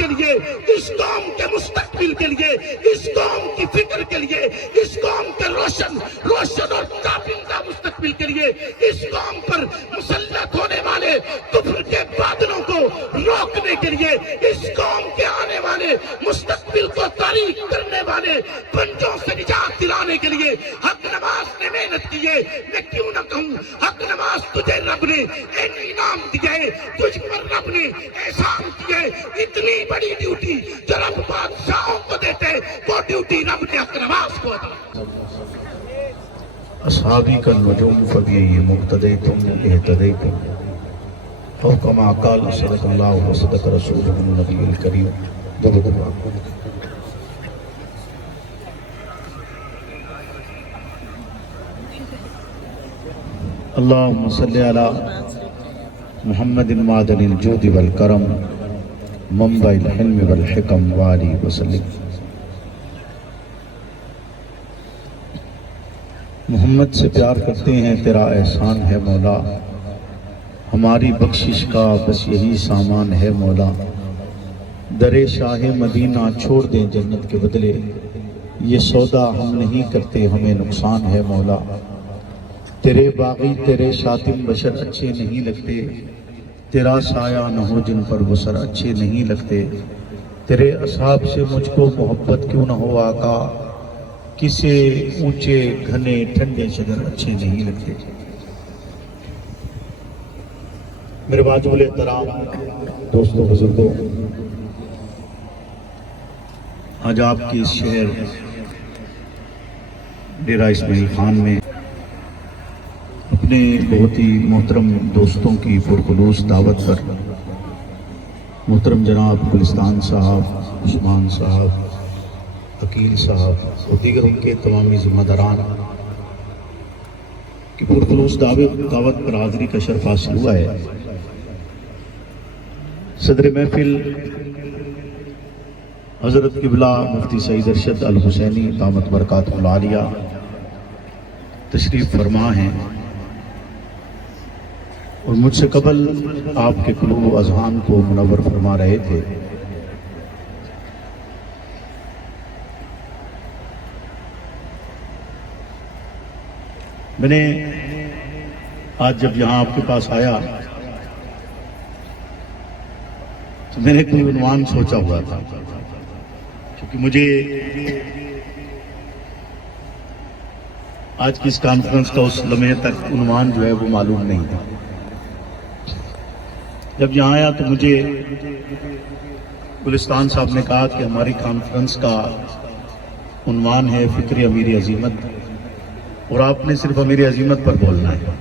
کے لیے، اس قوم کے مستقبل کے لیے، اس قوم کی فکر کے لیے، اس قوم کے روشن اور تابندہ مستقبل کے لیے، اس قوم پر مسلط ہونے والے کفر کے بادلوں کو روکنے کے لیے، اس قوم کے آنے والے مستقبل کو تاریک کرنے والے پنجوں سے نجات دلانے کے لیے حق نواز نے محنت کی ہے۔ میں کیوں نہ کہوں حق نواز تجھے رب نے انعام دیا ہے، تجھ پر رب نے احسان کیا ہے۔ اتنی بڑی ڈیوٹی جو رب بادشاہوں کو دیتے ہیں، وہ ڈیوٹی رب نے حق نواز کو عطا کی۔ اصحابی کا نجوم فبیہی مقتدیتم اہتدیتم او کما قال صدق اللہ و صدق رسولہ النبی الکریم۔ اللہم صلی علی محمد معدن الجود والکرم منبع الحلم والحکم وآلہ وسلم۔ محمد سے پیار کرتے ہیں، تیرا احسان ہے مولا، ہماری بخشش کا بس یہی سامان ہے مولا۔ در شاہ مدینہ چھوڑ دیں جنت کے بدلے، یہ سودا ہم نہیں کرتے، ہمیں نقصان ہے مولا۔ تیرے باغی تیرے شاتم بشر اچھے نہیں لگتے، تیرا سایہ نہ ہو جن پر وہ سر اچھے نہیں لگتے۔ تیرے اصحاب سے مجھ کو محبت کیوں نہ ہو آقا، کسے اونچے گھنے ٹھنڈے شجر اچھے نہیں لگتے۔ میرے واجب احترام دوستوں بزرگوں، آج آپ کی اس شہر ڈیرہ اسماعیل خان میں اپنے بہت ہی محترم دوستوں کی پرخلوص دعوت پر محترم جناب گلستان صاحب، عثمان صاحب، عقیل صاحب اور دیگر ان کے تمامی ذمہ داران کی پرخلوص دعوت پر حاضری کا شرف حاصل ہوا ہے۔ صدر محفل حضرت قبلہ مفتی سعید ارشد الحسینی دامت برکاتہ العالیہ تشریف فرما ہیں، اور مجھ سے قبل آپ کے قلوب و اذہان کو منور فرما رہے تھے۔ میں نے آج جب یہاں آپ کے پاس آیا تو میں نے کوئی عنوان سوچا ہوا تھا، کیونکہ مجھے آج کی اس کانفرنس کا اس لمحے تک عنوان جو ہے وہ معلوم نہیں تھا۔ جب یہاں آیا تو مجھے گلستان صاحب نے کہا کہ ہماری کانفرنس کا عنوان ہے فکر امیر عظیمت، اور آپ نے صرف امیر عظیمت پر بولنا ہے۔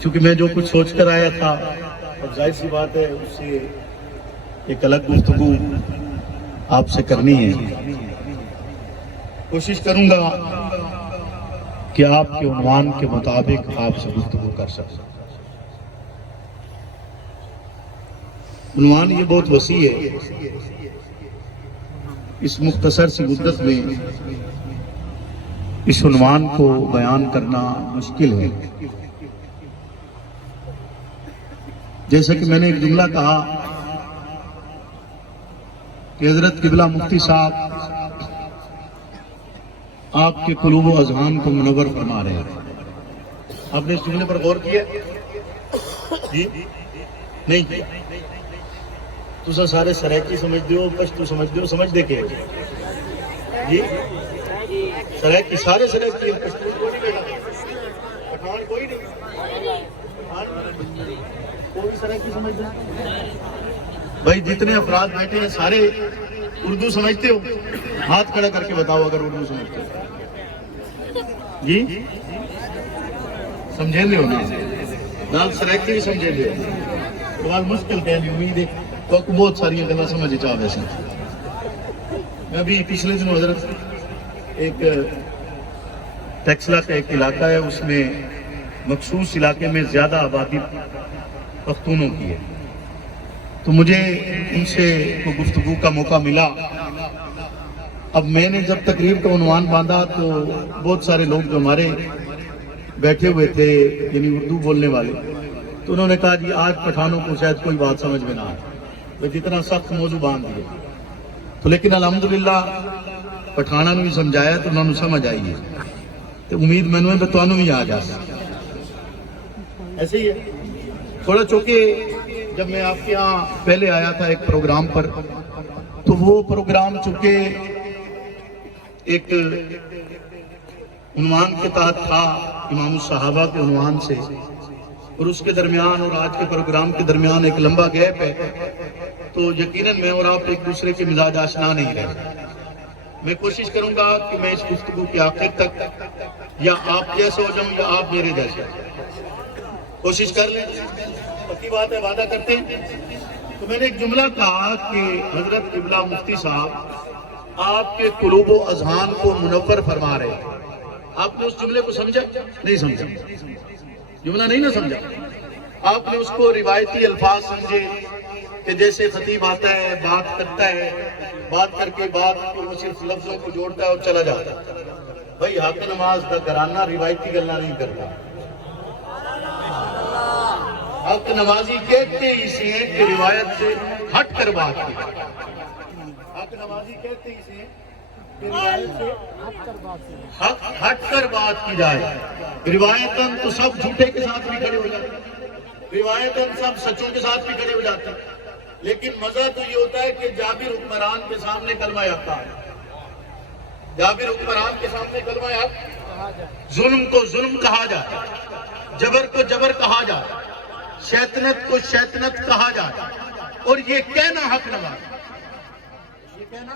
چونکہ میں جو کچھ سوچ کر آیا تھا، اب ظاہر سی بات ہے اس سے ایک الگ گفتگو آپ سے کرنی ہے۔ کوشش کروں گا کہ آپ کے عنوان کے مطابق آپ سے گفتگو کر سکوں۔ عنوان یہ بہت وسیع ہے، اس مختصر سی مدت میں اس عنوان کو بیان کرنا مشکل ہے۔ جیسا کہ میں نے ایک جملہ کہا کہ حضرت قبلہ مفتی صاحب آپ کے قلوب و اذہان کو منور فرما رہے ہیں۔ آپ نے اس جملے پر غور کیا؟ جی نہیں؟ تو سارے سریکی سمجھ دیو، پشتو سمجھ دیو، سمجھ دے کے جی سریکی سارے سریکی، پشتو کوئی نہیں بیٹا، پٹھان کوئی نہیں، کوئی سریکی سمجھ دے۔ بھائی جتنے افراد بیٹھے ہیں سارے اردو سمجھتے ہو؟ ہاتھ کھڑا کر کے بتاؤ اگر اردو سمجھتے ہو۔ جی سمجھیں لے ہونا نال سریکی بھی سمجھیں لے ہونا، سوال مشکل کہنے امید ہے تو بہت ساری گلا سمجھ چاہ ویسے۔ میں ابھی پچھلے دنوں حضرت ایک ٹیکسلا کا ایک علاقہ ہے، اس میں مخصوص علاقے میں زیادہ آبادی پختونوں کی ہے، تو مجھے ان سے گفتگو کا موقع ملا۔ اب میں نے جب تقریر کا عنوان باندھا تو بہت سارے لوگ جو ہمارے بیٹھے ہوئے تھے، یعنی اردو بولنے والے، تو انہوں نے کہا جی آج پٹھانوں کو شاید کوئی بات سمجھ میں نہ آئے، وہ جتنا سخت موضوع باندھ دیے، تو لیکن الحمدللہ پٹھانا نے بھی سمجھایا تو انہوں نے سمجھ آئی ہے، تو امید میں نے بتانوں بھی آ جا ایسے ہی ہے تھوڑا، چونکہ جب میں آپ کے یہاں پہلے آیا تھا ایک پروگرام پر، تو وہ پروگرام چونکہ ایک عنوان کے تحت تھا، امام الصحابہ کے عنوان سے، اور اس کے درمیان اور آج کے پروگرام کے درمیان ایک لمبا گیپ ہے، تو یقیناً میں اور آپ ایک دوسرے کے مزاج آشنا نہیں رہے۔ میں کوشش کروں گا کہ میں اس گفتگو کے آخر تک یا آپ جیسے ہو جاؤں یا آپ میرے جیسے، کوشش کر لیں، پکی بات ہے، وعدہ کرتے ہیں۔ تو میں نے ایک جملہ کہا کہ حضرت قبلہ مفتی صاحب آپ کے قلوب و اذہان کو منور فرما رہے ہیں۔ آپ نے اس جملے کو سمجھا؟ نہیں سمجھا، جملہ نہیں نہ سمجھا، آپ نے اس کو روایتی الفاظ سمجھے کہ جیسے خطیب آتا ہے، بات کرتا ہے، بات کر کے بات کو صرف لفظوں کو جوڑتا ہے اور چلا جاتا ہے۔ بھائی حق نماز دا گھرانہ روایتی گلنا نہیں کرتا، حق نمازی کہتے ہی سے ہیں کہ روایت سے ہٹ کر بات کی، حق نمازی کہتے ہی سے ہیں کہ روایت سے ہٹ کر بات کی جائے۔ روایتاً تو سب جھوٹے کے ساتھ بھی کھڑے ہو جاتے ہیں، روایتاً سب سچوں کے ساتھ بھی کھڑے ہو جاتے ہیں، لیکن مزہ تو یہ ہوتا ہے کہ جابر حکمران کے سامنے کلمہ آتا ہے، جابر حکمران کے سامنے کلمہ آتا، ظلم کو ظلم کہا جائے، جبر کو جبر کہا جائے، شیطنت کو شیطنت کہا جائے، اور یہ کہنا حق نماز، یہ کہنا۔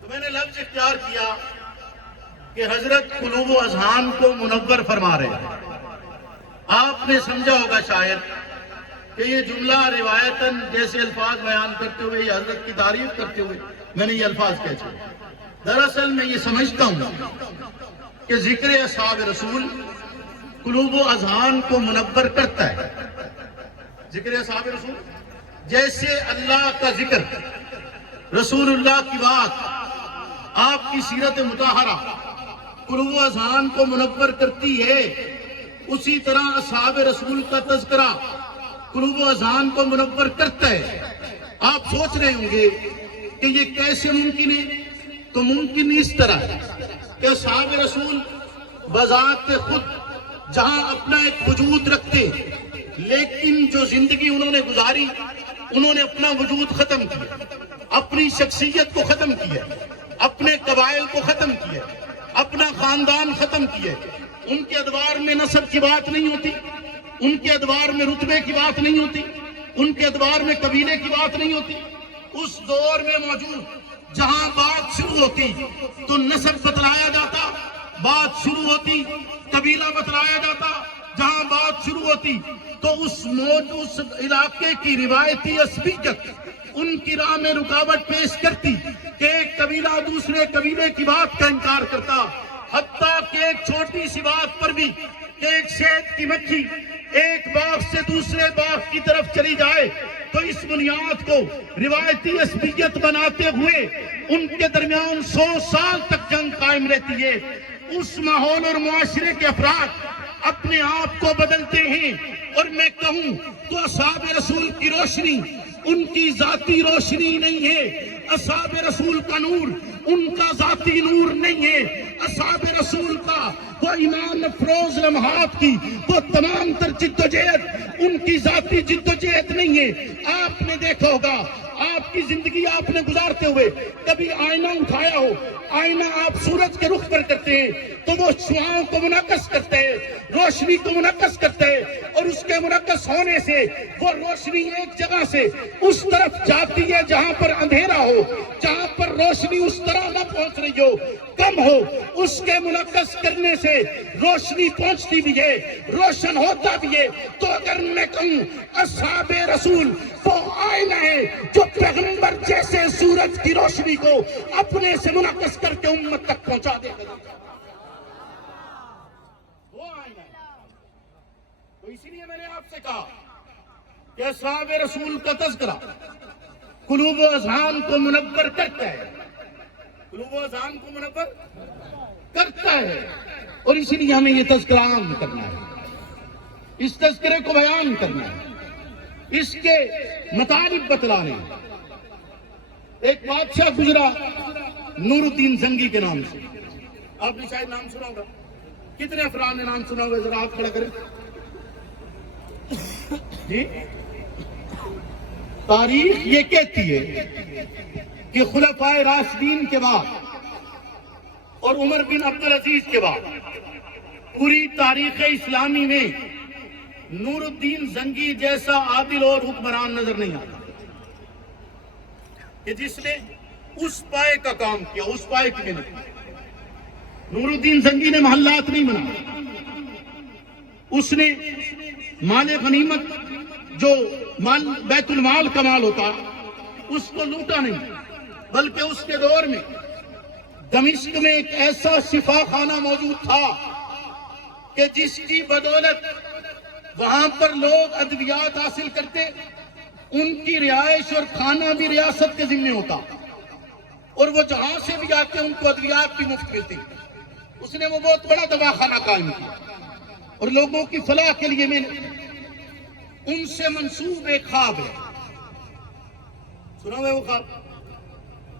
تو میں نے لفظ اختیار کیا کہ حضرت قلوب و اذہان کو منور فرما رہے ہیں۔ آپ نے سمجھا ہوگا شاید کہ یہ جملہ روایتاً جیسے الفاظ بیان کرتے ہوئے یا حضرت کی تعریف کرتے ہوئے میں نے یہ الفاظ کہے، دراصل میں یہ سمجھتا ہوں کہ ذکر اصحاب رسول قلوب و اذہان کو منور کرتا ہے۔ ذکر اصحاب رسول جیسے اللہ کا ذکر، رسول اللہ کی بات، آپ کی سیرت مطہرہ قلوب و اذہان کو منور کرتی ہے، اسی طرح اصحاب رسول کا تذکرہ قلوب و اذہان کو منور کرتا ہے۔ آپ سوچ رہے ہوں گے کہ یہ کیسے ممکن ہے؟ تو ممکن اس طرح ہے کہ اصحاب رسول بذات خود جہاں اپنا ایک وجود رکھتے، لیکن جو زندگی انہوں نے گزاری، انہوں نے اپنا وجود ختم کیا، اپنی شخصیت کو ختم کیا، اپنے قبائل کو ختم کیا، اپنا خاندان ختم کیا۔ ان کے ادوار میں نسب کی بات نہیں ہوتی، ان کے ادوار میں رتبے کی بات نہیں ہوتی، ان کے ادوار میں قبیلے کی بات نہیں ہوتی۔ اس دور میں موجود جہاں بات شروع ہوتی تو نسب بتلایا جاتا، بات شروع ہوتی قبیلہ بتلایا جاتا، جہاں بات شروع ہوتی تو اس علاقے کی روایتی عصبیت ان کی راہ میں رکاوٹ پیش کرتی کہ ایک قبیلہ دوسرے قبیلے کی بات کا انکار کرتا، حتیٰ کہ ایک چھوٹی سی بات پر بھی کہ ایک شہد کی مکھی ایک باغ سے دوسرے باغ کی طرف چلی جائے تو اس بنیاد کو روایتی عصبیت بناتے ہوئے ان کے درمیان 100 سال تک جنگ قائم رہتی ہے۔ اس ماحول اور معاشرے کے افراد اپنے آپ کو بدلتے ہیں، اور میں کہوں تو اصحاب رسول کی روشنی ان کی ذاتی روشنی نہیں ہے، اصحاب رسول کا نور ان کا ذاتی نور نہیں ہے، اصحاب رسول کا وہ ایمان افروز لمحات کی وہ تمام تر جد و جہد ان کی ذاتی جد و جہد نہیں ہے۔ آپ نے دیکھا ہوگا، آپ کی زندگی آپ نے گزارتے ہوئے کبھی آئینہ اٹھایا ہو، آئینہ آپ سورج کے رخ پر کرتے ہیں تو وہ شعاؤں کو منعکس کرتے ہیں، روشنی کو منعکس کرتے ہیں، اور اس کے منعکس ہونے سے وہ روشنی ایک جگہ سے اس طرف جاتی ہے جہاں پر اندھیرا ہو، جہاں پر روشنی اس طرح نہ پہنچ رہی ہو، کم ہو، اس کے منعکس کرنے سے روشنی پہنچتی بھی ہے، روشن ہوتا بھی ہے۔ تو اگر میں کہوں اصحاب رسول وہ آئینہ ہے جو پیغمبر جیسے سورج کی روشنی کو اپنے سے منعکس کر کے امت تک پہنچا دے گا، وہ آئینہ ہے۔ تو اسی لیے میں نے آپ سے کہا کہ اصحاب رسول کا تذکرہ قلوب و اذہان کو منور کرتا ہے، قلوب و اذہان کو منور کرتا ہے، اور اسی لیے ہمیں یہ تذکرہ عام کرنا ہے۔ اس تذکرے کو بیان کرنا ہے، اس کے مطالب بتلانے ہیں۔ ایک بادشاہ گزرا نور الدین زنگی کے نام سے، آپ نے شاید نام سنا ہوگا، کتنے افراد نے نام سنا ہوگا؟ ذرا ہاتھ کھڑا کریں جی۔ تاریخ یہ کہتی ہے کہ خلفائے راشدین کے بعد اور عمر بن عبدالعزیز کے بعد پوری تاریخ اسلامی میں نور الدین زنگی جیسا عادل اور حکمران نظر نہیں آتا کہ جس نے اس پائے کا کام کیا، اس پائے کی محنت۔ نور الدین زنگی نے محلات نہیں بنائے، اس نے مال غنیمت جو مال بیت المال کا مال ہوتا اس کو لوٹا نہیں، بلکہ اس کے دور میں دمشق میں ایک ایسا شفا خانہ موجود تھا کہ جس کی بدولت وہاں پر لوگ ادویات حاصل کرتے، ان کی رہائش اور کھانا بھی ریاست کے ذمہ ہوتا، اور وہ جہاں سے بھی آتے ان کو ادویات بھی مفت ملتی۔ اس نے وہ بہت بڑا دواخانہ قائم کیا، اور لوگوں کی فلاح کے لیے میں نے ان سے منسوب ایک خواب ہے، سنا ہوا ہے وہ خواب؟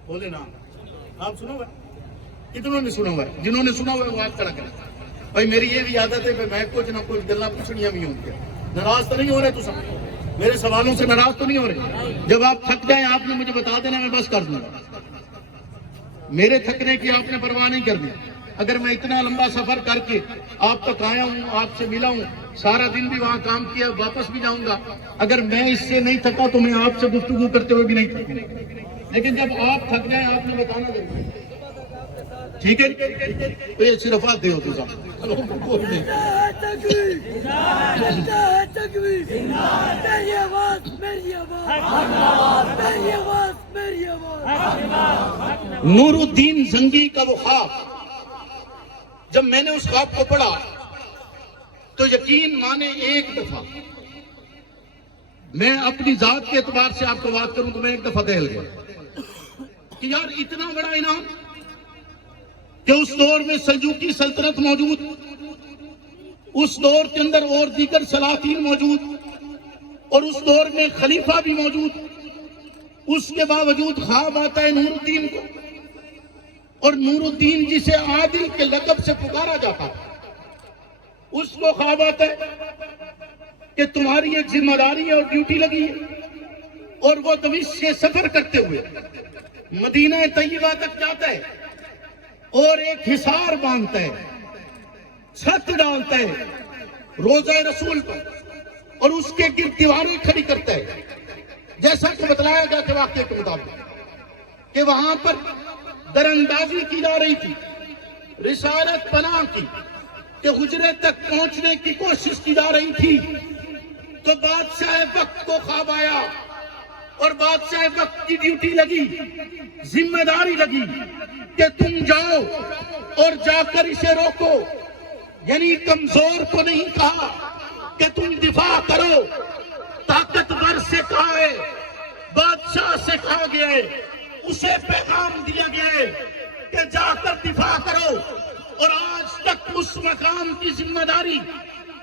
بولے نا، آپ سنا ہوا ہے؟ کتنوں نے سنا ہوا ہے؟ جنہوں نے سنا ہوا ہے وہ ہاتھ کھڑا کریں۔ بھائی میری یہ بھی عادت ہے کہ میں کچھ نہ کچھ گلاں پوچھنیاں بھی ہوں گی، ناراض تو نہیں ہو رہے؟ تو سب میرے سوالوں سے ناراض تو نہیں ہو رہے؟ جب آپ تھک جائیں آپ نے مجھے بتا دینا، میں بس کر دوں گا، میرے تھکنے کی آپ نے پرواہ نہیں کرنی۔ اگر میں اتنا لمبا سفر کر کے آپ تک آیا ہوں، آپ سے ملا ہوں، سارا دن بھی وہاں کام کیا، واپس بھی جاؤں گا، اگر میں اس سے نہیں تھکا تو میں آپ سے گفتگو کرتے ہوئے بھی نہیں تھکوں، لیکن جب آپ تھک جائیں آپ نے بتانا ضرور، ٹھیک ہے؟ تو یہ صرف آتے ہو تو صاحب کوئی نہیں۔ نور الدین زنگی کا وہ خواب، جب میں نے اس خواب کو پڑھا تو یقین مانے ایک دفعہ میں اپنی ذات کے اعتبار سے آپ کو بات کروں تو میں ایک دفعہ دہل گیا کہ یار اتنا بڑا انعام، کہ اس دور میں سلجوقی سلطنت موجود، اس دور کے اندر اور دیگر سلاطین موجود، اور اس دور میں خلیفہ بھی موجود، اس کے باوجود خواب آتا ہے نور الدین کو، اور نور الدین جسے عادل کے لقب سے پکارا جاتا ہے اس کو خواب آتا ہے کہ تمہاری ایک ذمہ داری ہے اور ڈیوٹی لگی ہے، اور وہ دمشق سے سفر کرتے ہوئے مدینہ طیبہ تک جاتا ہے اور ایک حصار باندھتا ہے، چھت ڈالتا ہے روضہ رسول پر، اور اس کے گرد دیواریں کھڑی کرتا ہے، جیسا کہ بتلایا گیا کہ واقعے کے مطابق کہ وہاں پر دراندازی کی جا رہی تھی، رسالت پناہ کی، کہ حجرے تک پہنچنے کی کوشش کی جا رہی تھی، تو بادشاہ وقت کو خواب آیا، اور بادشاہ وقت کی ڈیوٹی لگی، ذمہ داری لگی کہ تم جاؤ اور جا کر اسے روکو، یعنی کمزور کو نہیں کہا کہ تم دفاع کرو، طاقتور سے کہا ہے، بادشاہ سے کہا گیا ہے، اسے پیغام دیا گیا ہے کہ جا کر دفاع کرو، اور آج تک اس مقام کی ذمہ داری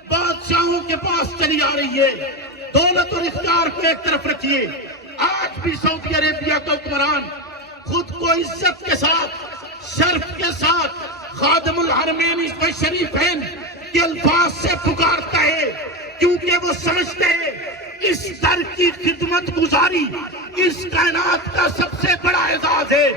بادشاہوں کے پاس چلی آ رہی ہے۔ دولت اور اختیار کو ایک طرف رکھیے، آج بھی سعودی عربیہ کا حکمران خود کو عزت کے ساتھ، شرف کے ساتھ خادم الحرمین شریفین کے الفاظ سے پکارتا ہے، کیونکہ وہ سمجھتے ہیں اس در کی خدمت گزاری اس کائنات کا سب سے بڑا اعزاز ہے،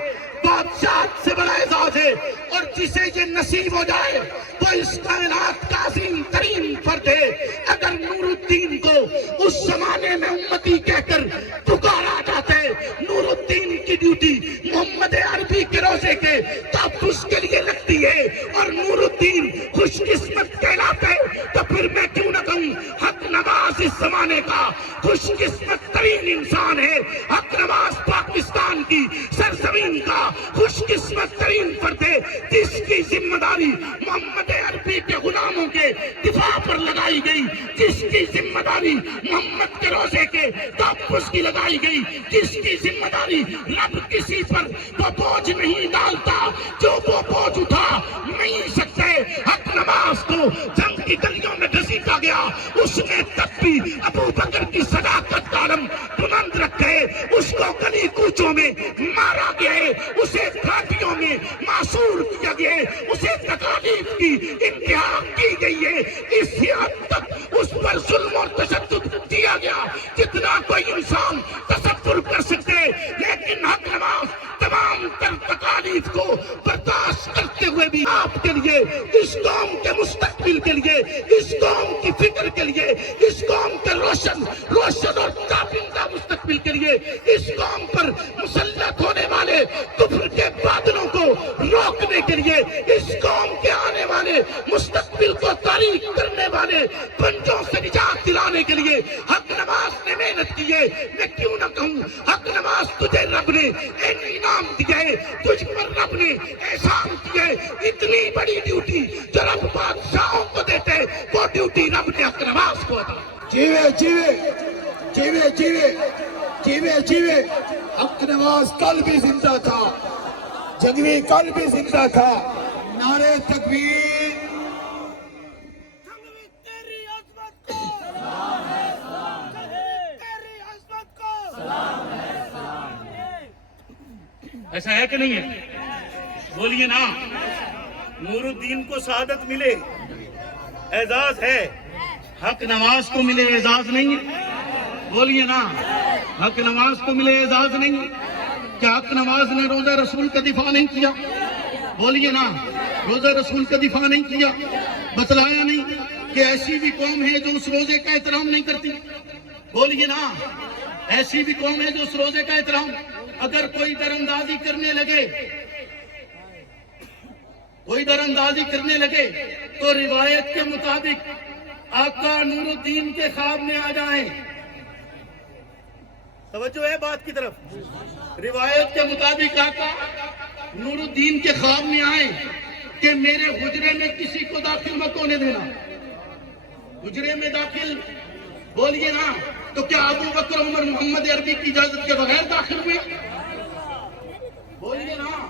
بادشاہت سے بڑا اعزاز ہے، اور جسے یہ نصیب ہو جائے تو اس کائنات کا عظیم ترین فرد ہے۔ اگر نور الدین کو اس زمانے میں امتی کہہ کر پکارا جاتا ہے، نور الدین کی ڈیوٹی محمد عربی کے روزے کے تحفظ کے لیے لگتی ہے، اور نور الدین خوش قسمت کہلاتا ہے، تو پھر میں کیوں نہ کہوں حق نواز اس زمانے کا خوش قسمت ترین انسان ہے، حق نواز پاک پاکستان کی سرزمین کا خوش قسمت ترین فرد ہے جس کی ذمہ داری محمد عربی کے غلاموں کے دفاع پر لگائی گئی، جس کی ذمہ داری محمد کے روزے کے تحفظ کی لگائی گئی، جس کی ذمہ داری رب کسی پر وہ بوجھ نہیں ڈالتا جو وہ بوجھ اٹھا نہیں سکتے۔ حق نواز کو جنگ کی گلیوں میں گھسیٹا گیا، اس نے تب بھی ابو بکر کی صداقت کا علم بلند رکھے، اس کو گلی کوچوں میں مارا گیا، اسے گھاٹیوں میں معصور کیا گیا، اسے تکالیف کی انتہا کی گئی ہے، اس حد تک اس پر ظلم اور تشدد کیا گیا جتنا کوئی انسان تصور کر سکتے، لیکن حق نواز تمام تر تکالیف کو برداشت کرتے ہوئے بھی آپ کے لیے، اس قوم کے مستقبل کے لیے، اس قوم کی فکر کے لیے، اس قوم کے روشن اور تابندہ مستقبل کے لیے، اس قوم پر مسلط ہونے والے کفر کے بادلوں کو روکنے کے لیے، اس قوم کے آنے والے مستقبل کو تاریک کرنے والے پنجوں سے نجات دلانے کے لیے حق نواز نے محنت کی ہے۔ میں کیوں نہ کہوں حق نواز تجھے رب نے انعام دیا ہے، تجھ پر رب نے احسان کیا ہے، اتنی بڑی ڈیوٹی جو رب بادشاہوں کو دیتے ہیں وہ ڈیوٹی رب نے حق نواز کو عطا کی۔ جیوے حق نواز کل بھی زندہ تھا، جنگوی کل بھی زندہ تھا۔ نعرہ تکبیر، تیری عظمت کو سلام ہے، سلام ہے، تیری عظمت کو سلام ہے، سلام ہے۔ ایسا ہے کہ نہیں ہے؟ بولیے نا۔ نور الدین کو سعادت ملے، اعزاز ہے، حق نواز کو ملے اعزاز نہیں ہے؟ بولیے نا۔ حق نواز کو ملے اعزاز نہیں ہے؟ کیا حق نواز نے روزہ رسول کا دفاع نہیں کیا؟ بولیے نا۔ روزہ رسول کا دفاع نہیں کیا؟ بتلایا نہیں کہ ایسی بھی قوم ہے جو اس روزے کا احترام نہیں کرتی؟ بولیے نا۔ ایسی بھی قوم ہے جو اس روزے کا احترام، اگر کوئی دراندازی کرنے لگے، تو روایت کے مطابق آقا نور الدین کے خواب میں آ جائیں۔ توجہ ہے بات کی طرف؟ روایت کے مطابق آقا نور الدین کے خواب میں آئے کہ میرے حجرے میں کسی کو داخل مت ہونے دینا۔ حجرے میں داخل، بولیے نا، تو کیا ابو بکر عمر محمد عربی کی اجازت کے بغیر داخل ہوئے؟ بولیے نا۔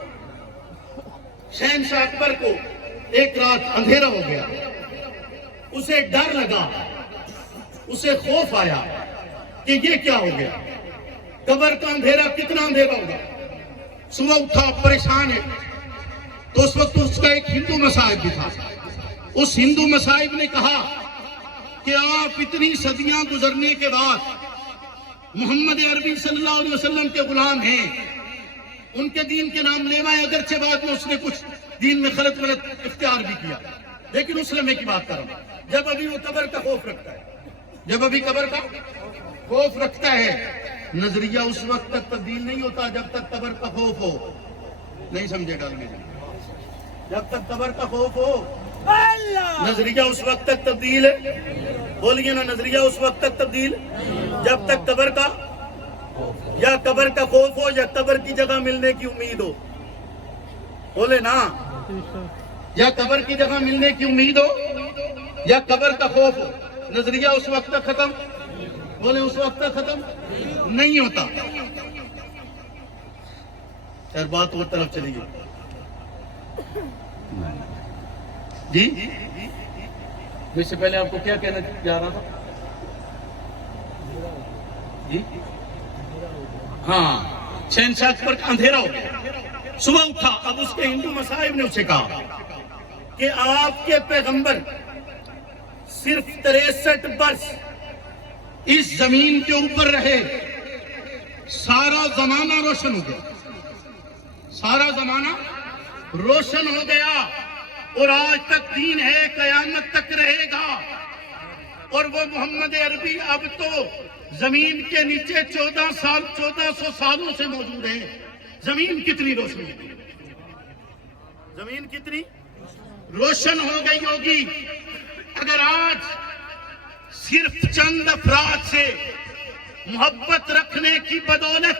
شہنشاہ اکبر کو ایک رات اندھیرا ہو گیا، اسے ڈر لگا، اسے خوف آیا کہ یہ کیا ہو گیا، قبر کا اندھیرا کتنا اندھیرا ہوگا۔ صبح اٹھا پریشان ہے، تو اس وقت اس کا ایک ہندو مصاحب بھی تھا۔ اس ہندو مصاحب نے کہا کہ آپ اتنی صدیاں گزرنے کے بعد محمد عربی صلی اللہ علیہ وسلم کے غلام ہیں، ان کے دین کے نام لیوا ہے، اگرچہ بعد میں اس نے کچھ دین میں غلط اختیار بھی کیا، لیکن اس لمحے کی بات کر رہا ہوں جب ابھی وہ قبر کا خوف رکھتا ہے، نظریہ اس وقت تک تبدیل نہیں ہوتا جب تک قبر کا خوف ہو۔ نہیں سمجھے گا؟ جب تک قبر کا خوف ہو نظریہ اس وقت تک تبدیل ہے۔ بولیے نا، نظریہ اس وقت تک تبدیل جب تک قبر کا خوف ہو یا قبر کی جگہ ملنے کی امید ہو۔ بولے نا، یا قبر کی جگہ ملنے کی امید ہو یا قبر کا خوف ہو، نظریہ اس وقت تک ختم، بولے اس وقت تک ختم نہیں ہوتا۔ خیر بات اور طرف چلی گئی جی۔ اس سے پہلے آپ کو کیا کہنا جا رہا تھا جی؟ ہاں، شہنشاہ اکبر کا اندھیرا ہو گیا، صبح اٹھا، اب اس کے ہندو مصاحب نے اسے کہا کہ آپ کے پیغمبر صرف 63 برس اس زمین کے اوپر رہے، سارا زمانہ روشن ہو گیا، سارا زمانہ روشن ہو گیا، اور آج تک دین ہے، قیامت تک رہے گا۔ اور وہ محمد عربی اب تو زمین کے نیچے 1400 سالوں سے موجود ہیں۔ زمین کتنی روشن ہوگی، زمین کتنی روشن ہو گئی ہوگی اگر آج صرف چند افراد سے محبت رکھنے کی بدولت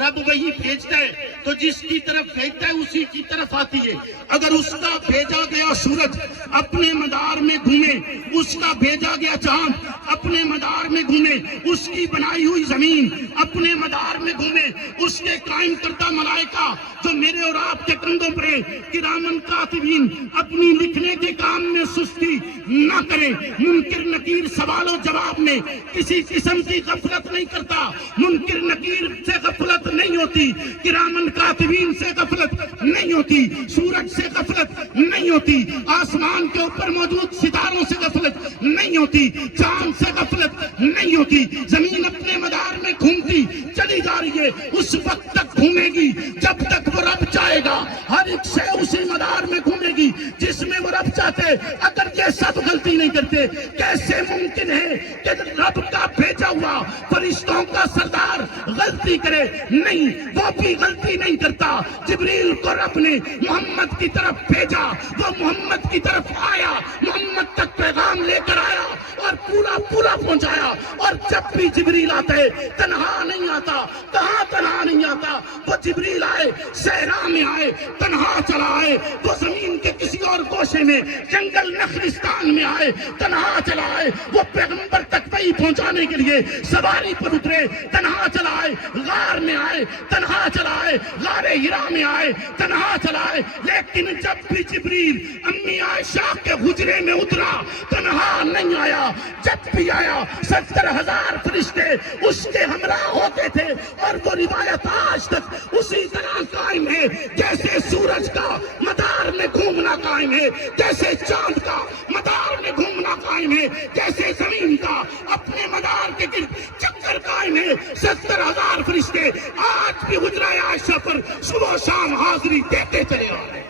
رب وہی بھیجتا ہے تو جس کی طرف بھیجتا ہے اسی کی طرف آتی ہے. اگر اس کا بھیجا گیا سورج اپنے مدار میں گھومے, اس کا بھیجا گیا چاند اپنے مدار میں گھومے, اس کی بنائی ہوئی زمین اپنے مدار میں گھومے, اس کے قائم کردہ ملائکہ جو میرے اور آپ کے کندھوں پر کرامن کاتبین اپنی لکھنے کے کام میں سستی نہ کریں. منکر نکیر سوال و جواب میں کسی قسم کی غفلت نہیں کرتا, منکر نکیر سے غفلت نہیں ہوتی, کرامن کاتبین سے غفلت نہیں ہوتی, سورج سے غفلت نہیں ہوتی, آسمان کے اوپر موجود ستاروں سے غفلت نہیں ہوتی, چاند سے غفلت نہیں ہوتی. زمین اپنے مدار میں گھومتی چلی جا رہی ہے, اس وقت تک گھومے گی جب تک وہ رب چاہے گا. ہر ایک شے اسی مدار میں گھومے گی جس میں وہ رب چاہتے. اگر یہ سب غلطی نہیں کرتے کیسے ممکن ہے کہ رب کا بھیجا ہوا فرشتوں کا سردار غلطی کرے؟ نہیں, وہ بھی غلطی نہیں کرتا. جبریل کو رب نے محمد کی طرف بھیجا, وہ محمد کی طرف آیا, محمد تک پیغام لے کر آیا اور پورا پہنچایا. اور جب بھی جبریل آتا ہے تنہا نہیں آتا. کہاں تنہا نہیں آتا؟ وہ جبریل آئے صحرا میں آئے, تنہا چلا آئے. وہ زمین کے کسی اور گوشے میں جنگل نخلستان میں آئے, تنہا چلا آئے. وہ پیغمبر تک وہی پہنچانے کے لیے سواری پر اترے, تنہا چلا آئے. غار میں آئے, تنہا چلا آئے. غار ہرا میں آئے, تنہا چلا آئے. لیکن جب بھی جبریل امی عائشہ کے حجرے میں اترا تنہا نہیں آیا. جب بھی آیا 70,000 فرشتے اس کے ہمراہ ہوتے تھے. اور وہ روایت آج تک اسی طرح قائم ہے جیسے سورج کا مدار میں گھومنا قائم ہے, جیسے چاند کا مدار میں گھومنا قائم ہے, جیسے زمین کا اپنے مدار کے گرد چکر قائم ہے. 70,000 فرشتے آج بھی حجرہ عائشہ پر صبح و شام حاضری دیتے چلے آ رہے ہیں.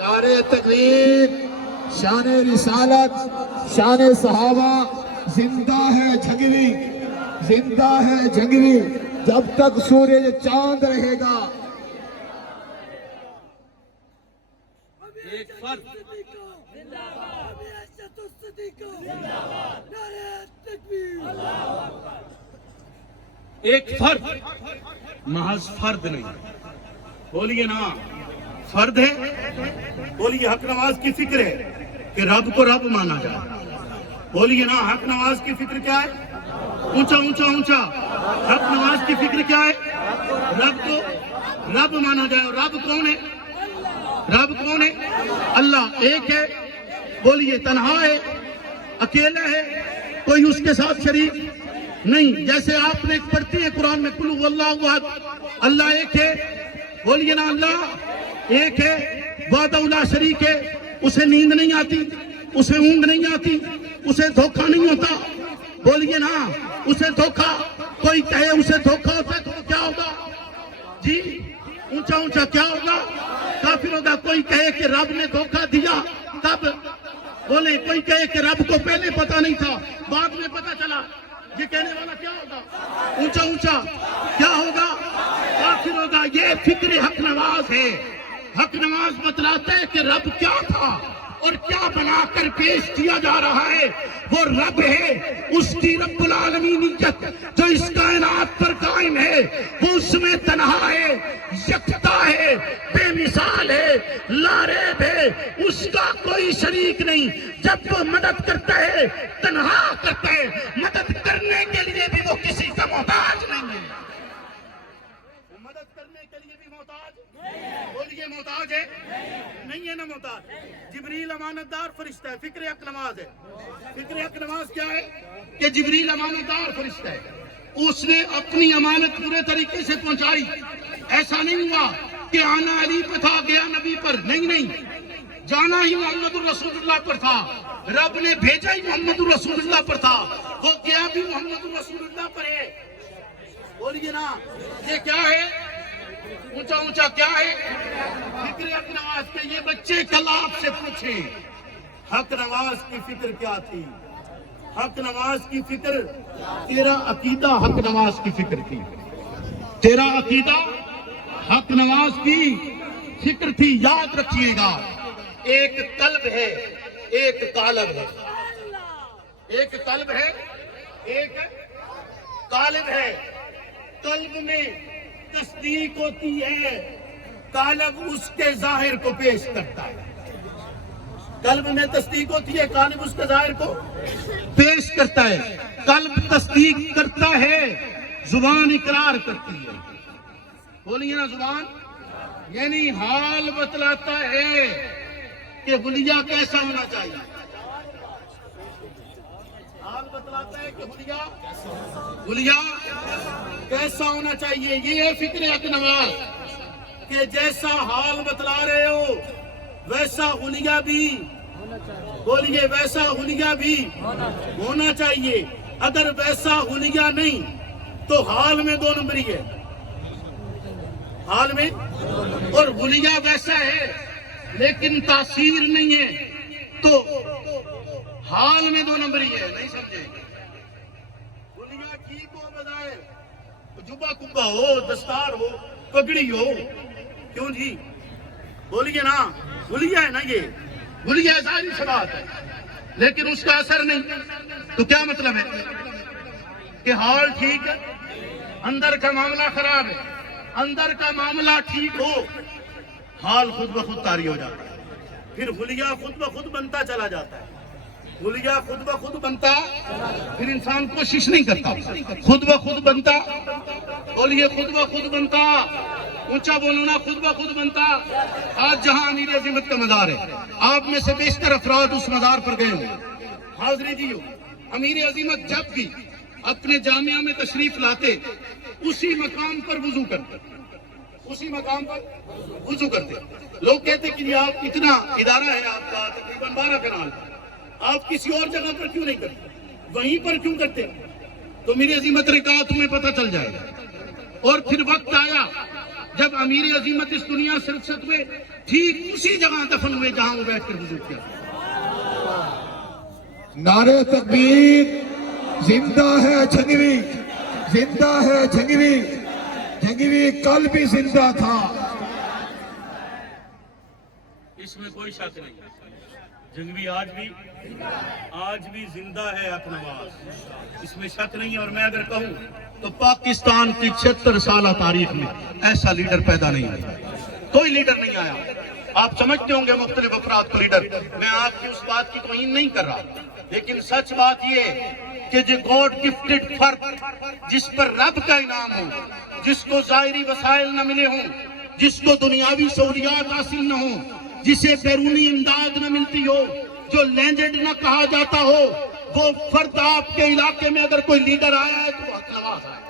نعرے تکبیر, شان رسالت, شان صحابہ زندہ ہے جھنگوی, زندہ ہے جھنگوی جب تک سورج چاند رہے گا. ایک فرد ایک فرد محض فرد نہیں, بولیے نا فرد ہے. بولیے حق نواز کی فکر ہے کہ رب کو رب مانا جائے. بولیے نا حق نواز کی فکر کیا ہے؟ اونچا اونچا اونچا. حق نواز کی فکر کیا ہے؟ رب کو رب مانا جائے. اور رب کون ہے؟ رب کون ہے؟ اللہ ایک ہے. بولیے تنہا ہے, اکیلا ہے, کوئی اس کے ساتھ شریک نہیں. جیسے آپ نے پڑھتی ہے قرآن میں قل هو اللہ احد, اللہ ایک ہے. بولیے نا اللہ ایک ہے, وحدہ لا شریک ہے. اسے نیند نہیں آتی, اسے اونگ نہیں آتی, اسے دھوکہ نہیں ہوتا. بولیے نا اسے دھوکہ, کوئی کہے اسے دھوکہ ہوتا ہے تو کیا ہوگا جی؟ اونچا اونچا کیا ہوگا؟ کافر ہوگا. کوئی کہے کہ رب نے دھوکہ دیا تب بولے, کوئی کہے کہ رب کو پہلے پتا نہیں تھا بعد میں پتا چلا, یہ کہنے والا کیا ہوگا؟ اونچا اونچا کیا ہوگا؟ کافر ہوگا. یہ فکر حق نواز ہے. حق نواز بتلاتا ہے کہ رب کیا تھا اور کیا بنا کر پیش کیا جا رہا ہے. وہ رب ہے, اس کی رب العالمینیت جو اس کائنات پر قائم ہے, وہ اس میں تنہا ہے, یکتا ہے, بے مثال ہے, لاریب ہے, اس کا کوئی شریک نہیں. جب وہ مدد کرتا ہے تنہا کرتا ہے, مدد کرنے کے لیے بھی وہ کسی کا محتاج نہیں ہے. مدد کرنے کے لیے بھی محتاج, بولیے محتاج ہے نہیں ہے نا محتاج. جبریل امانت دار فرشتہ ہے. فکر حق نواز ہے. فکر حق نواز کیا ہے کہ جبریل امانت دار فرشتہ ہے. اس نے اپنی امانت پورے طریقے سے پہنچائی. ایسا نہیں ہوا کہ آنا علی پہ تھا گیا نبی پر, نہیں, جانا ہی محمد الرسول اللہ پر تھا. رب نے بھیجا ہی محمد الرسول اللہ پر تھا, وہ گیا بھی محمد الرسول اللہ پر ہے. بولیے نا یہ کیا ہے؟ اونچا اونچا کیا ہے؟ فکر حق نواز کے. یہ بچے کل آپ سے پوچھیں حق نواز کی فکر کیا تھی. حق نواز کی فکر, تیرا عقیدہ حق نواز کی فکر تھی. تیرا عقیدہ حق نواز کی فکر تھی. یاد رکھیے گا, ایک قلب ہے ایک قالب ہے. ایک قلب ہے ایک قالب ہے. قلب میں تصدیق ہوتی ہے، قالب اس کے ظاہر کو پیش کرتا ہے. قلب میں تصدیق ہوتی ہے، قالب اس کے ظاہر کو پیش کرتا ہے. قلب تصدیق کرتا ہے، زبان اقرار کرتی ہے. بولیے نا زبان، یعنی حال بتلاتا ہے کہ حلیہ کیسا ہونا چاہیے. حال بتلاتا ہے کہ حلیہ کیسا ہونا چاہیے. یہ ہے فکر حق نواز کہ جیسا حال بتلا رہے ہو ویسا حلیہ بھی، بولیے ویسا حلیہ بھی ہونا چاہیے. اگر ویسا حلیہ نہیں تو حال میں 2 نمبری ہے، حال میں. اور حلیہ ویسا ہے لیکن تاثیر نہیں ہے تو حال میں 2 نمبری ہے. نہیں سمجھے؟ حلیہ ٹھیک ہو بظاہر، جبہ کبہ ہو، دستار ہو، پگڑی ہو، کیوں جی بولیے نا، حلیہ ہے نا، یہ حلیہ ظاہری سی بات ہے لیکن اس کا اثر نہیں. تو کیا مطلب ہے کہ حال ٹھیک ہے، اندر کا معاملہ خراب ہے. اندر کا معاملہ ٹھیک ہو، حال خود بخود طاری ہو جاتا ہے. پھر حلیہ خود بخود بنتا چلا جاتا ہے. حلیہ خود بخود بنتا، پھر انسان کوشش نہیں کرتا، خود بخود بنتا. بولیے خود بخود بنتا، اونچا بولو نا، خود بخود بنتا. آج جہاں امیر عظمت کا مزار ہے، آپ میں سے بیشتر افراد اس مزار پر گئے ہوں، حاضری دی ہو. امیر عظمت جب بھی اپنے جامعہ میں تشریف لاتے اسی مقام پر وضو کرتے، اسی مقام پر وضو کرتے. لوگ کہتے کہ یہ آپ اتنا ادارہ ہے آپ کا، تقریباً 12 کنال، آپ کسی اور جگہ پر کیوں نہیں کرتے، وہیں پر کیوں کرتے؟ تو امیر عظمت نے کہا تمہیں پتہ چل جائے گا. اور پھر وقت آیا جب امیر عظمت اس دنیا سے رخصت ہوئے، ٹھیک اسی جگہ دفن ہوئے جہاں وہ بیٹھ کر وضو کیا. نعرہ تکبیر، زندہ ہے جھنگوی، زندہ ہے جھنگوی. جھنگوی کل بھی زندہ تھا. اس میں کوئی شک نہیں. جھنگوی آج بھی زندہ ہے حق نواز، اس میں شک نہیں. اور میں اگر کہوں تو پاکستان کی 76 سالہ تاریخ میں ایسا لیڈر پیدا نہیں آیا، کوئی لیڈر نہیں آیا. آپ سمجھتے ہوں گے مختلف افراد کو لیڈر، میں آپ کی اس بات کی توہین نہیں کر رہا، لیکن سچ بات یہ کہ جو گاڈ گفٹڈ فرد، جس پر رب کا انعام ہو، جس کو ظاہری وسائل نہ ملے ہوں، جس کو دنیاوی سہولیات حاصل نہ ہوں، جسے بیرونی امداد نہ ملتی ہو، جو لینڈڈ نہ کہا جاتا ہو، وہ فرد آپ کے علاقے میں اگر کوئی لیڈر آیا ہے تو حق نواز آیا،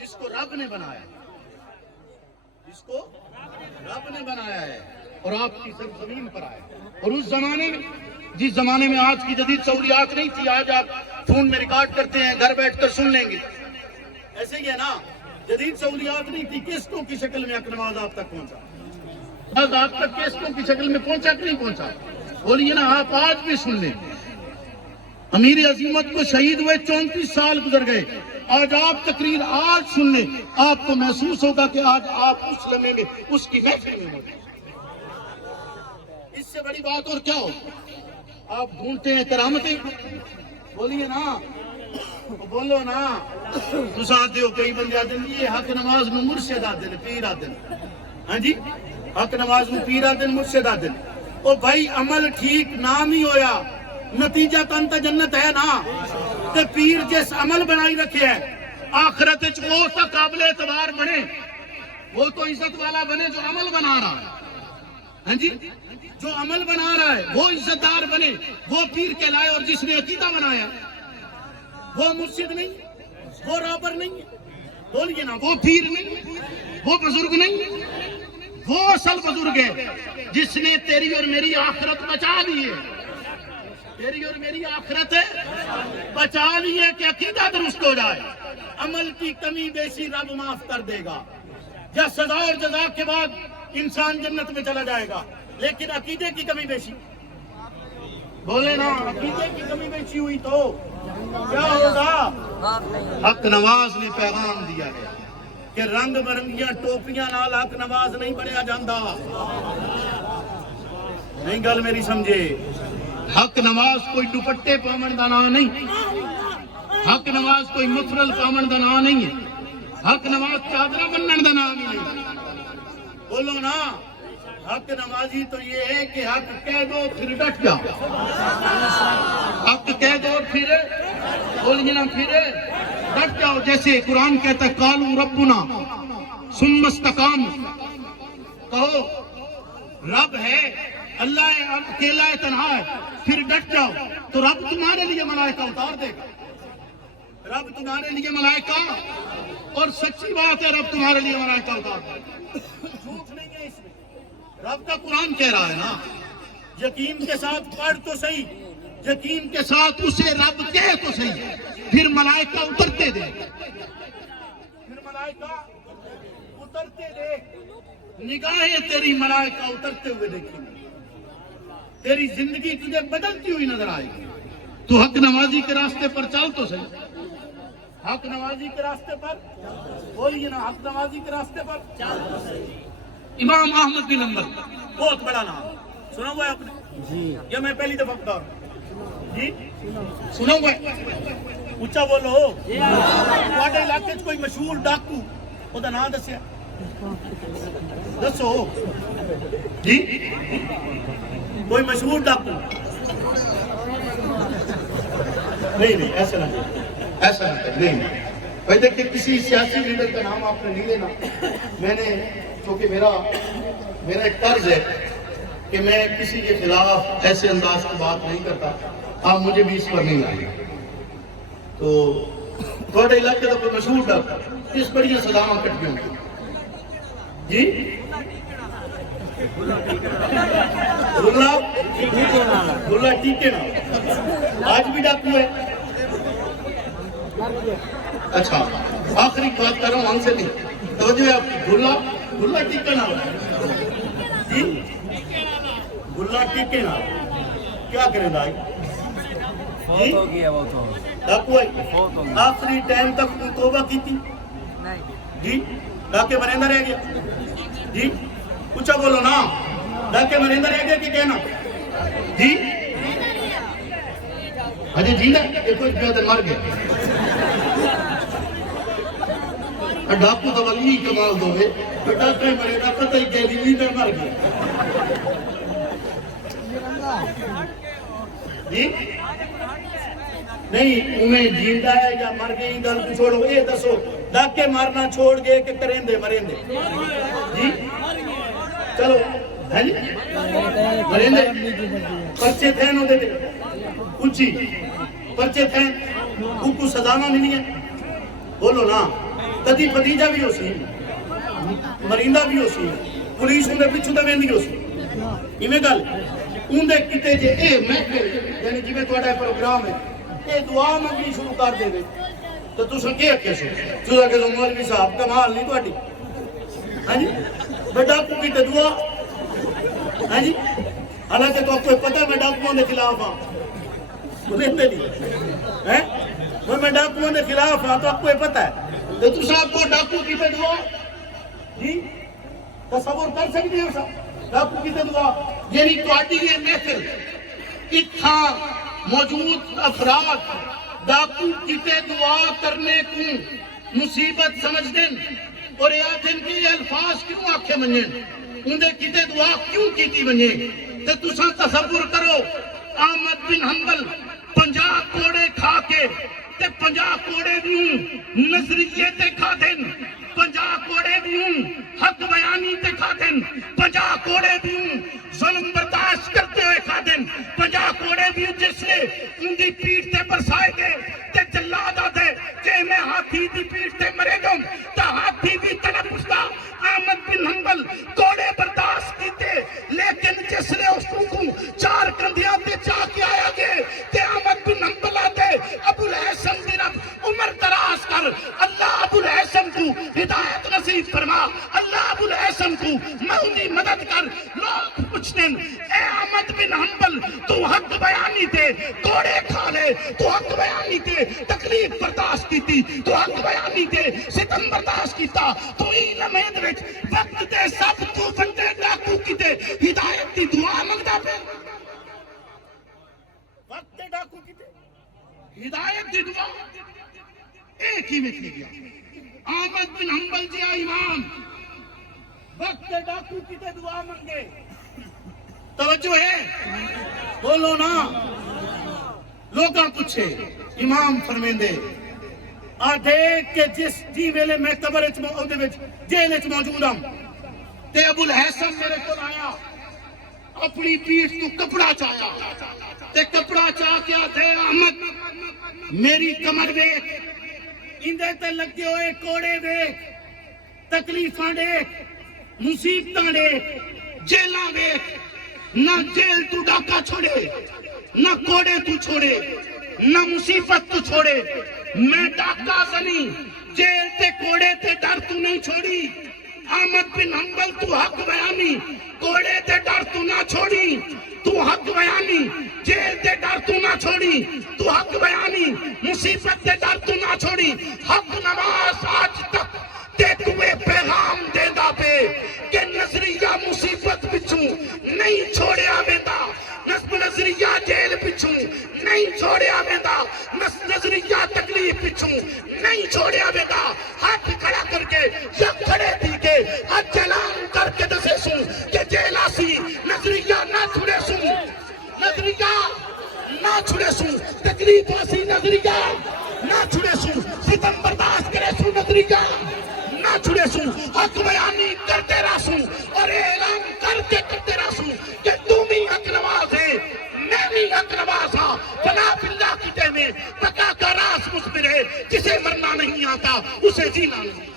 جس کو رب نے بنایا ہے، جس کو رب نے بنایا ہے اور آپ کی سرزمین پر آیا. اور اس زمانے میں، جس زمانے میں آج کی جدید سہولیات نہیں تھی، آج آپ فون میں ریکارڈ کرتے ہیں، گھر بیٹھ کر سن لیں گے. ایسے ہی ہے نا، جدید سہولیات نہیں تھی، کیسٹوں کی شکل میں حق نواز آپ تک پہنچا. آج آپ تک کیسٹوں کی شکل میں پہنچا کہ نہیں پہنچا؟ بولیے نا، آپ آج بھی سن لیں. امیر عظمت کو شہید ہوئے 34 سال گزر گئے. آج آپ تقریر آج سن لیں، آپ کو محسوس ہوگا کہ آج آپ اس لمحے میں اس کی محفل میں موجود. اس سے بڑی بات اور کیا ہو؟ آپ ڈھونڈتے ہیں کرامتیں. بولیے نا، بولو نا. تساں دیو کئی بندے آدھے یہ حق نواز نو مرشد آدھے نے، پیر آدھے نے. ہاں جی، حق نواز نو پیر آدھے نے، مرشد آدھے نے. او بھائی عمل ٹھیک نام ہی ہویا، نتیجہ تن تے جنت ہے نا. تے پیر جس عمل بنائی رکھے ہے، آخرت وچ وہ تا قابل اعتبار بنے، وہ تو عزت والا بنے جو عمل بنا رہا ہے. ہاں جی، جو عمل بنا رہا ہے وہ عزت دار بنے، وہ پیر کہلائے. اور جس نے عقیدہ بنایا وہ مرشد نہیں، وہ رابر نہیں ہے. بولیے نا، وہ پیر نہیں، وہ بزرگ نہیں، وہ اصل بزرگ ہے جس نے تیری اور میری آخرت بچا لی ہے. تیری اور میری آخرت بچا لی ہے کہ عقیدہ درست ہو جائے. عمل کی کمی بیشی رب معاف کر دے گا، یا سزا اور جزا کے بعد انسان جنت میں چلا جائے گا. لیکن عقیدے کی کمی بیشی، بولے نا، عقیدے کی کمی بیشی ہوئی تو کیا ہوگا؟ حق نواز نے پیغام دیا ہے کہ رنگ برنگیاں ٹوپیاں نال حق نواز نہیں بنیا جاندہ. نہیں گل میری سمجھے؟ حق نواز کوئی دوپٹے پاون دا نام نہیں، حق نواز کوئی مفرل پاون دا نام نہیں ہے. حق نواز چادرہ بننے کا نام ہی نہیں. بولو نا, حق نمازی تو یہ ہے کہ حق کہہ دو پھر ڈٹ جاؤ. حق کہہ دو پھر بولیے نا, پھر ڈٹ جاؤ. جیسے قرآن کہتا ہے قالوا ربنا ثم استقاموا, کہو رب ہے, اللہ ہے, اکیلا ہے, تنہا ہے, پھر ڈٹ جاؤ تو رب تمہارے لیے ملائکہ اتار دے گا. رب تمہارے لیے ملائکہ, اور سچی بات ہے رب تمہارے لیے ملائکہ اتار دے گا. جھوٹ نہیں ہے اس میں, رب کا قرآن کہہ رہا ہے نا. یقین کے ساتھ پڑھ تو صحیح, یقین کے ساتھ اسے رب کہے تو صحیح, پھر ملائکہ اترتے دے, پھر ملائکہ اترتے دے. نگاہیں تیری ملائکہ اترتے ہوئے دیکھیں گے, تیری زندگی تجھے بدلتی ہوئی نظر آئے گی. تو حق نوازی کے راستے پر چل تو صحیح, حق نوازی کے راستے پر بولیے نا, حق نوازی کے راستے پر چل تو صحیح. امام احمد بن حنبل بہت بڑا نام, سنا ہوا ہے آپ نے جی, یا میں پہلی دفعہ بتا رہا ہوں جی, سنا ہوا ہے؟ اونچا بولو. تھوڑے علاقے چ کوئی مشہور ڈاکو وہ نام دسیا, دسو جی, کوئی مشہور ڈاکو؟ نہیں ایسا نہ, ایسا نہ نہیں. بھائی دیکھیں, کسی سیاسی لیڈر کا نام آپ نے نہیں لینا. میں نے چونکہ میرا ایک طرز ہے کہ میں کسی کے خلاف ایسے انداز کی بات نہیں کرتا, آپ مجھے بھی اس پر نہیں لائیں. تو تھوڑے علاقے کا کوئی مشہور ڈاکٹر اس بڑی سزاواں کٹ گئی جی, گلا ٹیکے نا, آج بھی ڈاکو ہے. اچھا آخری بات کر رہا ہوں, ہم سے نہیں, توجہ ہے آپ کی. گلا ٹیکے نا جی, گلا ٹیکے نا کیا کریں بھائی جی, ڈاکو ہے. آخری ٹائم تک توبہ کی تھی جی, ڈاکے مرندہ رہ گیا جی, اونچا بولو نا, ڈاکے مرندہ رہ گیا کہ کہنا جی, اجے جی نا یہ کچھ بہت مر گیا. ڈاکو تو ولی کمال دو گے, ڈاکے مرے دا پتہ ہی کہہ دی مر گیا جی. نہیں انہیں جیندہ ہے یا مر گئی گل کو چھوڑو, یہ دسو ڈاکے مارنا چھوڑ گئے کہ کریں مریں دے جی. چلو ہے جی, مریں دے. پرچے تھے نو دے دے اچھی, پرچے تھے کو سزانا نہیں ہے. بولو نا, کدی فتیجہ بھی ہو سی, مرندہ بھی ہو سی, پولیس انہیں پچھو دا ویندی ہو سی. ایویں گل اندے کتے جے اے محفل یعنی جی میں تھوڑا پروگرام ہے یہ دعا منگنی شروع کر دے گے تو تساں کی آکھیا سو, تساں کہ مولوی صاحب کمال نہیں تہاڈی. ہاں جی, میں ڈاکو کی دعا, ہاں جی, حالانکہ تو آپ کو پتہ ہے میں ڈاکوؤں کے خلاف ہاں, بولتے نہیں ہیں, میں ڈاکوؤں کے خلاف ہاں تو آپ کو پتہ ہے. تو تساں آپ کو ڈاکو کی دعا جی تصور کر سکتے ہو سب, ڈاکو کی دعا یعنی تہاڈی یہ محفل اتھاں موجود افراد ڈاکو کتے دعا کرنے کو مصیبت سمجھ دیں اور آخر کی الفاظ کیوں آکھے منیں, اندے کتے دعا کیوں کیتی منیں. تو تساں تصور کرو احمد بن حنبل 50 کوڑے کھا کے تے 50 کوڑے بھی نظریے تے کھا دیں, 50 کوڑے بھی حق بیانی تے کھا دیں, 50 کوڑے بھی ظلم برداشت کرتے ہوئے کھا دیں, 50 کوڑے بھی جس نے ان دی پیٹ تے برسائے دے تے جلاد آدھے کہ میں ہاتھی دی پیٹ تے مرے گا تا ہاتھی بھی تلپس دا. احمد بن حنبل کوڑے برداشت کیتے, لیکن جس نے اس کو 4 کندھیاں تے چاہ کے آیا گے تے احمد بن حنبل آتے ابو الحسن دی رب عمر دراز کر, اللہ ابو الحسن کو ہدایت نصیب فرما, اللہ ابو الحسن کو مہدی مدد کر. لوگ پوچھتے ہیں اے احمد بن حنبل تو حق بیانی تے کوڑے کھا لے, تو حق بیانی تے تکلیف برداشت کیتی, تو حق بیانی تے ستم برداشت کیتا, تو علم وچ وقت تے سب تو بندے ڈاکو کیتے ہدایت دی دعا منگدا پے, وقت تے ڈاکو کیتے ہدایت دی دعا ایک ہی وچ گیا. احمد بن حنبل جی امام وقت ڈاکو کتے دعا منگے توجہ ہے بولو نا لوگاں پوچھے امام فرمیندے آ دیکھ کہ جس جی ویلے میں قبر جیل وچ موجود ہوں تے ابو الحسن میرے کو آیا اپنی پیٹھ تو کپڑا چایا تے کپڑا چاہ کے آتے احمد میری کمر ویکھ اندے تے لگے ہوئے کوڑے ویکھ تکلیفاں دیکھ مصیبتاں دیکھ جیلاں ویکھ نہ جیل تو ڈاکہ چھوڑے نہ کوڑے تو چھوڑے نہ مصیبت تو چھوڑے میں ڈاکہ زنی جیل تے کوڑے تے ڈر تو نہیں چھوڑی احمد بن حنبل تو حق بیانی کوڑے تے ڈر تو نہ چھوڑی تو حق بیانی جیل تے ڈر تو نہ چھوڑی تو حق بیانی مصیبت تے ڈر تو نہ چھوڑی حق نواز آج تک تے تمہیں پیغام دے دا پہ کہ نظریہ مصیبت پچھوں نہیں چھوڑیا ویندہ نظریہ جیل پچھوں نہیں چھوڑیا ویندہ نظریہ تکلیف پچھوں نہیں چھوڑیا ویندہ ہاتھ کھڑا کر کے یا کھڑے تھی کے اجلان کر کے دسے سوں کہ جیلہ سی نظریہ نہ چھوڑے سوں نظریہ نہ چھوڑے سوں تکلیف آسی نظریہ نہ چھوڑے سوں ستم برداشت کرے سوں نظریہ نہ چھوڑے سوں حق بیانی کرتے رہ سوں اور اعلان کرتے رہ سوں کہ تم ہی حق نواز ہے میں بھی حق نواز ہاں فنا باللہ کی میں پکا کا راز مصبر ہے جسے مرنا نہیں آتا اسے جینا نہیں